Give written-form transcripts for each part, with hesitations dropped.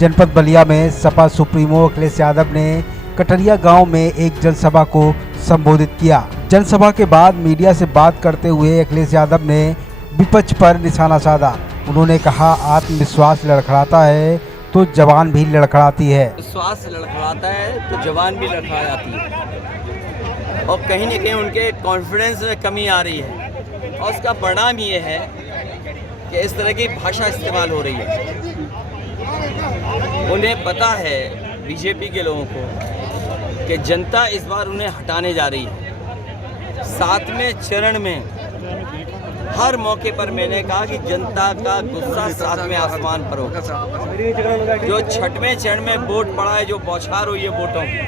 जनपद बलिया में सपा सुप्रीमो अखिलेश यादव ने कटरिया गांव में एक जनसभा को संबोधित किया। जनसभा के बाद मीडिया से बात करते हुए अखिलेश यादव ने विपक्ष पर निशाना साधा। उन्होंने कहा, आत्मविश्वास लड़खड़ाता है तो जवान भी लड़खड़ाती है। विश्वास लड़खड़ाता है तो जवान भी लड़खड़ा जाती है और कहीं न कहीं उनके कॉन्फिडेंस में कमी आ रही है और उसका परिणाम ये है कि इस तरह की भाषा इस्तेमाल हो रही है। उन्हें पता है बीजेपी के लोगों को कि जनता इस बार उन्हें हटाने जा रही है। 7वें चरण में हर मौके पर मैंने कहा कि जनता का गुस्सा 7वें आसमान पर होगा। जो 6वें चरण में वोट पड़ा है, जो बौछार हुई है वोटों की,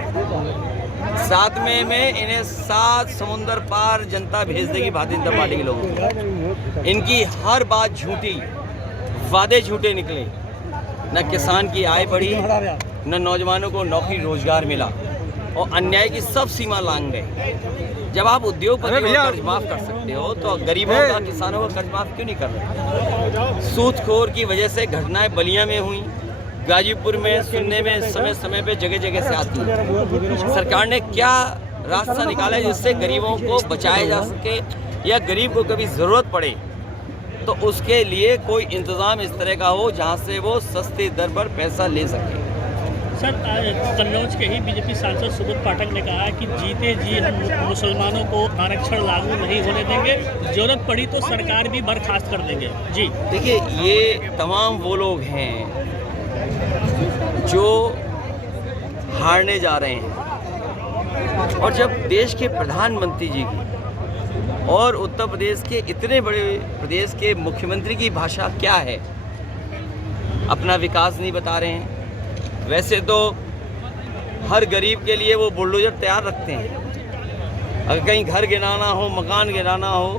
7वें में इन्हें 7 समुंदर पार जनता भेज देगी भारतीय जनता पार्टी के लोगों को। इनकी हर बात झूठी, वादे झूठे निकले। न किसान की आय बढ़ी, न नौजवानों को नौकरी रोजगार मिला और अन्याय की सब सीमा लांघ गए। जब आप उद्योगपति को कर्ज माफ कर सकते हो तो गरीबों का, किसानों का कर्ज माफ क्यों नहीं कर रहे? सूदखोर की वजह से घटनाएं बलिया में हुई, गाजीपुर में सुनने में समय समय पे जगह जगह से आती है। सरकार ने क्या रास्ता निकाला है जिससे गरीबों को बचाया जा सके या गरीब को कभी ज़रूरत पड़े तो उसके लिए कोई इंतज़ाम इस तरह का हो जहाँ से वो सस्ती दर पर पैसा ले सके। सर, कन्नौज के ही बीजेपी सांसद सुब्रत पाठक ने कहा कि जीते जी हम मुसलमानों को आरक्षण लागू नहीं होने देंगे, जरूरत पड़ी तो सरकार भी बर्खास्त कर देंगे। जी देखिए, ये तमाम वो लोग हैं जो हारने जा रहे हैं और जब देश के प्रधानमंत्री जी की और उत्तर प्रदेश के इतने बड़े प्रदेश के मुख्यमंत्री की भाषा क्या है, अपना विकास नहीं बता रहे हैं। वैसे तो हर गरीब के लिए वो बुलडोजर तैयार रखते हैं। अगर कहीं घर गिराना हो, मकान गिराना हो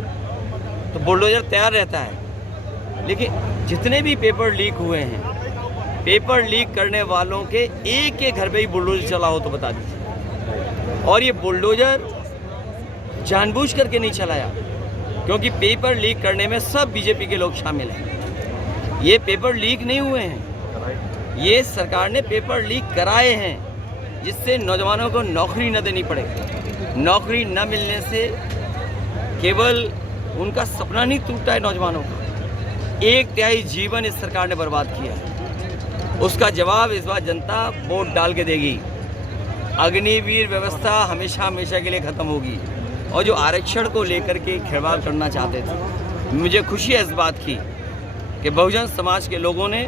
तो बुलडोजर तैयार रहता है। लेकिन जितने भी पेपर लीक हुए हैं, पेपर लीक करने वालों के एक के घर पे ही बुलडोजर चला हो तो बता दीजिए। और ये बुलडोजर जानबूझ करके नहीं चलाया, क्योंकि पेपर लीक करने में सब बीजेपी के लोग शामिल हैं। ये पेपर लीक नहीं हुए हैं, ये सरकार ने पेपर लीक कराए हैं जिससे नौजवानों को नौकरी न देनी पड़े। नौकरी न मिलने से केवल उनका सपना नहीं टूटा है नौजवानों का, 1/3 जीवन इस सरकार ने बर्बाद किया है। उसका जवाब इस बार जनता वोट डाल के देगी। अग्निवीर व्यवस्था हमेशा हमेशा के लिए ख़त्म होगी। और जो आरक्षण को लेकर के खिलवाड़ करना चाहते थे, मुझे खुशी है इस बात की कि बहुजन समाज के लोगों ने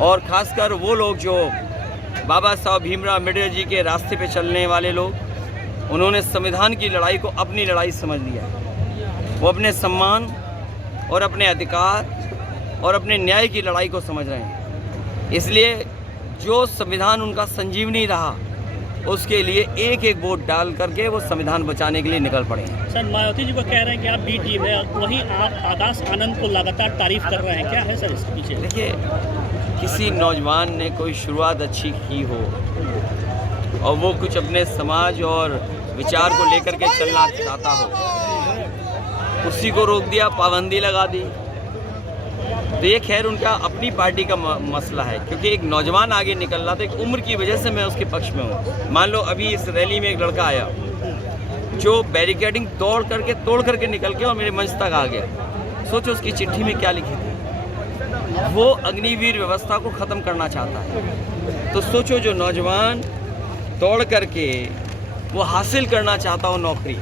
और ख़ासकर वो लोग जो बाबा साहब भीमराव अम्बेडकर जी के रास्ते पे चलने वाले लोग, उन्होंने संविधान की लड़ाई को अपनी लड़ाई समझ लिया। वो अपने सम्मान और अपने अधिकार और अपने न्याय की लड़ाई को समझ रहे हैं। इसलिए जो संविधान उनका संजीवनी रहा, उसके लिए एक एक वोट डाल करके वो संविधान बचाने के लिए निकल पड़े। सर, मायावती जी को कह रहे हैं कि आप बी टीम है, वहीं आप आकाश आनंद को लगातार तारीफ कर रहे हैं, क्या है सर इसके पीछे? देखिए, किसी नौजवान ने कोई शुरुआत अच्छी की हो और वो कुछ अपने समाज और विचार को लेकर के चलना चाहता हो, उसी को रोक दिया, पाबंदी लगा दी, तो ये खैर उनका अपनी पार्टी का मसला है। क्योंकि एक नौजवान आगे निकल रहा था, एक उम्र की वजह से मैं उसके पक्ष में हूँ। मान लो अभी इस रैली में एक लड़का आया जो बैरिकेडिंग तोड़ करके निकल के और मेरे मंच तक आ गया। सोचो उसकी चिट्ठी में क्या लिखी थी। वो अग्निवीर व्यवस्था को ख़त्म करना चाहता है। तो सोचो, जो नौजवान तोड़ करके वो हासिल करना चाहता हो नौकरी,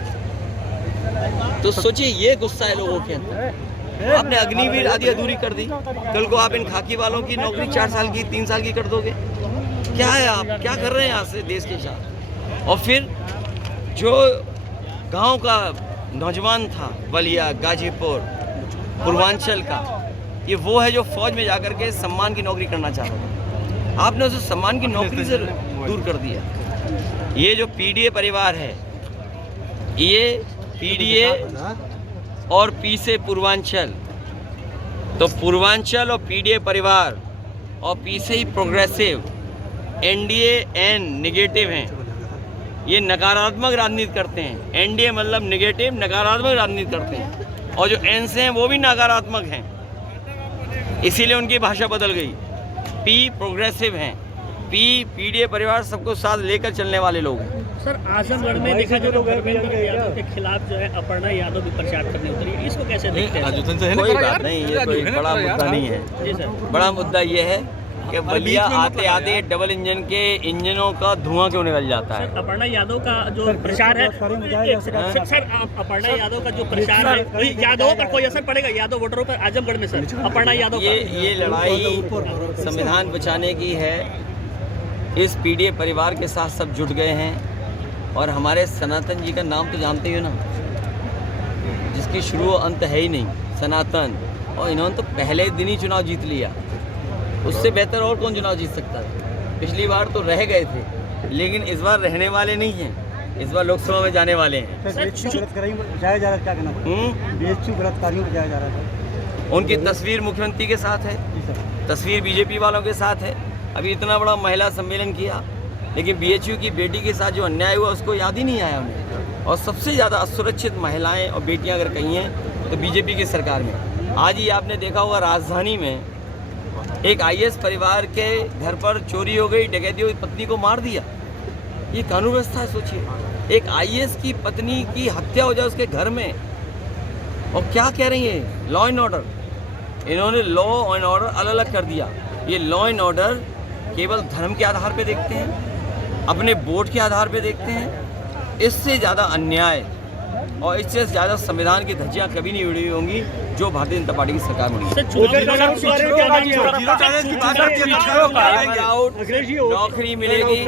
तो सोचिए ये गुस्सा है लोगों के अंदर। आपने अग्निवीर आदि अधूरी कर दी, कल को आप इन खाकी वालों की नौकरी 4 साल की, 3 साल की कर दोगे। क्या है, आप क्या कर रहे हैं यहाँ से देश के साथ? और फिर जो गांव का नौजवान था, बलिया, गाजीपुर, पूर्वांचल का, ये वो है जो फौज में जाकर के सम्मान की नौकरी करना चाहता था। आपने उसे सम्मान की नौकरी से दूर कर दिया। ये जो पीडीए परिवार है, ये पीडीए और पी से पूर्वांचल, तो पूर्वांचल और पीडीए परिवार और पी से ही प्रोग्रेसिव, एनडीए एन निगेटिव हैं। ये नकारात्मक राजनीति करते हैं। एनडीए मतलब निगेटिव, नकारात्मक राजनीति करते हैं, और जो एन से हैं वो भी नकारात्मक हैं। इसीलिए उनकी भाषा बदल गई। पी प्रोग्रेसिव हैं, पी पीडीए परिवार सबको साथ लेकर चलने वाले लोग हैं। सर आजमगढ़ में देखा जाए तो धर्मेंद्र यादव के खिलाफ जो है अपर्णा यादव भी प्रचार करने उतरी है, इसको कैसे देखते हैं? कोई बात नहीं, ये कोई बड़ा मुद्दा नहीं है। जी सर। बड़ा मुद्दा ये है कि बलिया आते आते डबल इंजन के इंजनों का धुआं क्यों निकल जाता है। अपर्णा यादव का जो प्रचार है सर, अपर्णा यादव का जो प्रचार है, यादवों पर कोई असर पड़ेगा, यादव वोटरों पर आजमगढ़ में सर? अपर्णा यादव ये लड़ाई संविधान बचाने की है। इस पीडीए परिवार के साथ सब जुट गए हैं और हमारे सनातन जी का नाम तो जानते ही हो ना, जिसकी शुरू अंत है ही नहीं, सनातन। और इन्होंने तो पहले दिन ही चुनाव जीत लिया, उससे बेहतर और कौन चुनाव जीत सकता है। पिछली बार तो रह गए थे, लेकिन इस बार रहने वाले नहीं हैं, इस बार लोकसभा में जाने वाले हैं। उनकी तस्वीर मुख्यमंत्री के साथ है, तस्वीर बीजेपी वालों के साथ है। अभी इतना बड़ा महिला सम्मेलन किया, लेकिन बीएचयू की बेटी के साथ जो अन्याय हुआ उसको याद ही नहीं आया उन्हें। और सबसे ज़्यादा असुरक्षित महिलाएं और बेटियां अगर कहीं हैं तो बीजेपी की सरकार में। आज ही आपने देखा होगा राजधानी में एक आईएएस परिवार के घर पर चोरी हो गई, डकैती हुई, पत्नी को मार दिया। ये कानून व्यवस्था है, सोचिए। एक आईएएस की पत्नी की हत्या हो जाए उसके घर में, और क्या कह रही है लॉ एंड ऑर्डर। इन्होंने लॉ एंड ऑर्डर अलग अलग कर दिया। ये लॉ एंड ऑर्डर केवल धर्म के आधार पे देखते हैं, अपने वोट के आधार पे देखते हैं। इससे ज़्यादा अन्याय और इससे ज़्यादा संविधान की धज्जियाँ कभी नहीं उड़ी होंगी जो भारतीय जनता पार्टी की सरकार में। नौकरी मिलेगी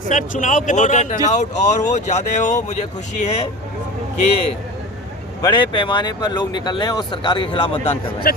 सर, चुनाव के दौरान टर्नआउट और हो ज़्यादा हो। मुझे खुशी है कि बड़े पैमाने पर लोग निकल रहे हैं और सरकार के खिलाफ मतदान कर रहे हैं।